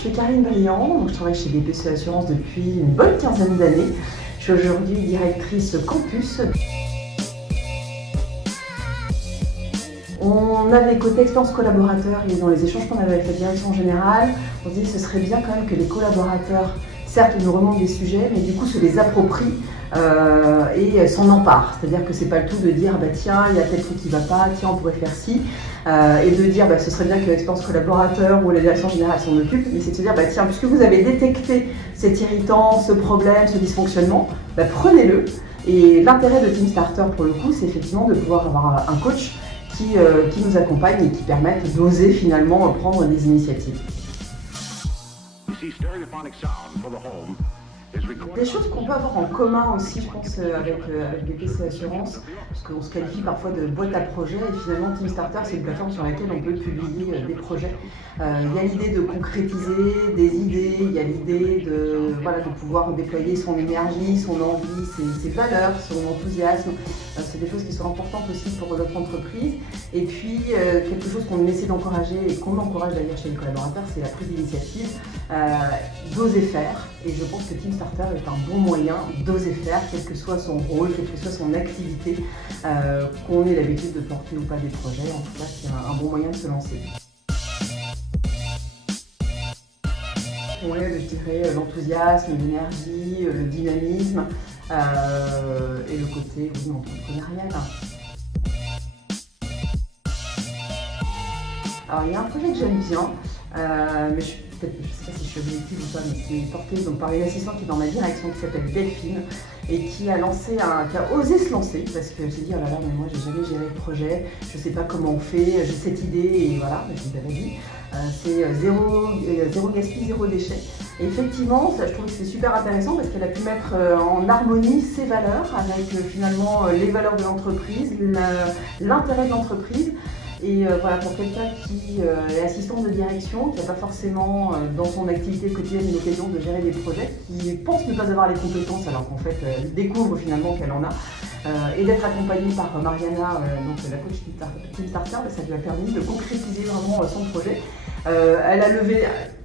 Je suis Karine Briand, donc je travaille chez BPCE Assurance depuis une bonne quinzaine d'années. Je suis aujourd'hui directrice campus. On avait côté expérience collaborateur et dans les échanges qu'on avait avec la direction générale, on se dit que ce serait bien quand même que les collaborateurs, certes, nous remontent des sujets, mais du coup se les approprient et s'en emparent. C'est-à-dire que c'est pas le tout de dire bah tiens, il y a tel truc qui va pas, tiens, on pourrait faire ci, et de dire bah ce serait bien que l'expérience collaborateur ou la direction générale s'en occupe, mais c'est de se dire bah tiens, puisque vous avez détecté cet irritant, ce problème, ce dysfonctionnement, bah, prenez-le. Et l'intérêt de TeamStarter pour le coup, c'est effectivement de pouvoir avoir un coach qui nous accompagne et qui permettent d'oser finalement prendre des initiatives. Des choses qu'on peut avoir en commun aussi, je pense, avec BPCE Assurance, parce qu'on se qualifie parfois de boîte à projets, et finalement TeamStarter, c'est une plateforme sur laquelle on peut publier des projets. Il y a l'idée de concrétiser des idées, il y a l'idée de pouvoir déployer son énergie, son envie, ses valeurs, son enthousiasme. C'est des choses qui sont importantes aussi pour notre entreprise. Et puis, quelque chose qu'on essaie d'encourager et qu'on encourage d'ailleurs chez les collaborateurs, c'est la prise d'initiative, d'oser faire. Et je pense que TeamStarter est un bon moyen d'oser faire, quel que soit son rôle, quelle que soit son activité, qu'on ait l'habitude de porter ou pas des projets. En tout cas, c'est un bon moyen de se lancer. Ouais, je dirais l'enthousiasme, l'énergie, le dynamisme et le côté entrepreneurial. Alors il y a un projet que j'aime bien, mais je ne sais pas si je suis objective ou pas, mais c'est porté donc, par une assistante qui est dans ma direction qui s'appelle Delphine et qui a osé se lancer parce que j'ai dit oh là là mais moi j'ai jamais géré de projet, je ne sais pas comment on fait, j'ai cette idée et voilà, je vous avais dit. C'est zéro gaspille, zéro déchet. Et effectivement, je trouve que c'est super intéressant parce qu'elle a pu mettre en harmonie ses valeurs avec finalement les valeurs de l'entreprise, l'intérêt de l'entreprise. Et voilà, pour quelqu'un qui est assistant de direction, qui n'a pas forcément dans son activité quotidienne une occasion de gérer des projets, qui pense ne pas avoir les compétences alors qu'en fait elle découvre finalement qu'elle en a, et d'être accompagnée par Mariana, donc la coach TeamStarter, ça lui a permis de concrétiser vraiment son projet.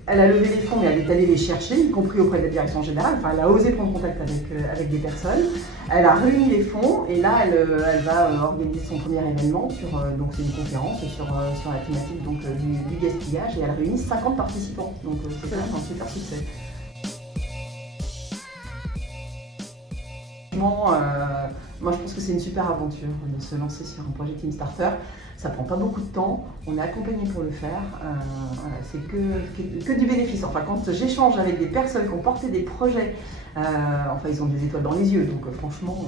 Elle a levé les fonds, mais elle est allée les chercher, y compris auprès de la direction générale. Enfin, elle a osé prendre contact avec des personnes. Elle a réuni les fonds et là, elle va organiser son premier événement. Donc, c'est une conférence sur la thématique donc, du gaspillage et elle réunit 50 participants. Donc, c'est quand même un super succès. Moi, je pense que c'est une super aventure de se lancer sur un projet TeamStarter. Ça prend pas beaucoup de temps, on est accompagné pour le faire. Voilà, c'est que du bénéfice. Enfin, quand j'échange avec des personnes qui ont porté des projets, enfin, ils ont des étoiles dans les yeux, donc franchement.